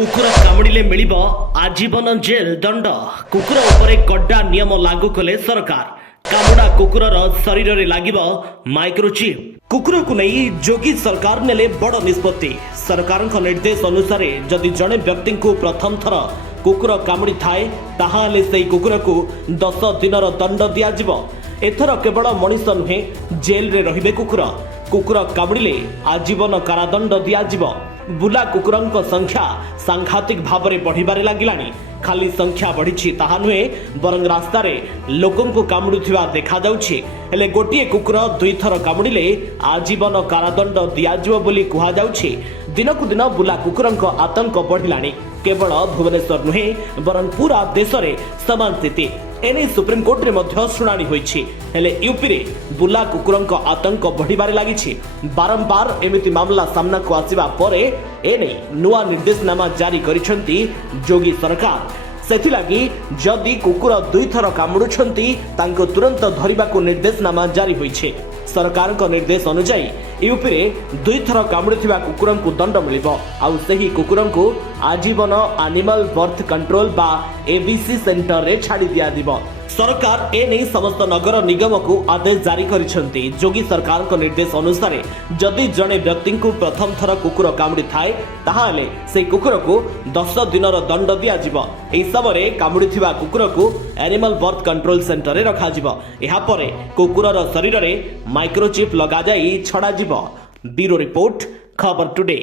कुकुर कामुड़िले मिलिब आजीवन जेल दंड। कुकुर उपरे कड़ा नियम लागू कले सरकार। कामुड़ा कुकुरर शरीर में लागिब माइक्रोचिप। कुकुर को नहीं जोगी सरकार नेले बड़ निष्पत्ति। सरकार निर्देश अनुसार जदि जड़े व्यक्ति को प्रथम थर कुकुर कामुड़ी थाए ताहाले से कुकुर को 10 दिनर दंड दियाजिब। एथर केवल मनीष नुहे जेल रे रहिबे कुकुर। कुकुर कामुड़िले आजीवन कारादंड दियाजिब। बुला कुकुरंक संख्या सांघातिक भाव में बढ़िबारे लागिलानी। खाली संख्या बढ़ी ताहा नुहे बरं रास्तार लोकंको कामुड़ुथिबा देखा जाउछि। हेले गोटिए कुकुर 2 थर कामुड़िले आजीवन कारादंड दियाजिब बोली कुहा जाउछि। दिनकु दिन बुला कुकुरंक आतंक बढ़िलानी। केवल भुवनेश्वर नुहे बरं पूरा देश में समान स्थिति। एने सुप्रीम कोर्ट रे मध्य शुणाणी होईछि। हेले यूपी रे बुला कुकुरंक आतंक बढ़िबारे लागिछि। बारंबार एमिति मामला सामना को आसीबा परे एने नुआ निर्देशनामा जारी करिसेंती जोगी सरकार। सेथिलागी जदि कुकुर 2 थर कामुडुछंती तांको तुरंत धरिबाको निर्देशनामा जारी होईछि। सरकार को निर्देश अनुसार यूपी रे 2 थर कामुड़िथिबा कुकुरन को दंड मिलिबो। आउ सही कुकुरन को आजीवन एनिमल बर्थ कंट्रोल बा एबीसी सेंटर रे छाड़ी दिया दिबो। सरकार ए नहीं समस्त नगर निगम को आदेश जारी करिसेंती। जोगी सरकार को निर्देश अनुसार जदि जड़े व्यक्ति को प्रथम थर कुकुर कामुड़ी थाए ताहाले से कुकुर को 10 दिनर दंड दियाजिबो। एही समय कामुड़िथिबा कुकुर को एनिमल बर्थ कंट्रोल सेंटर रे रखाजिबो। एहा परे कुकुरर शरीर रे माइक्रोचिप लगा जाई छड़ा जिवो। ब्यूरो रिपोर्ट खबर टुडे।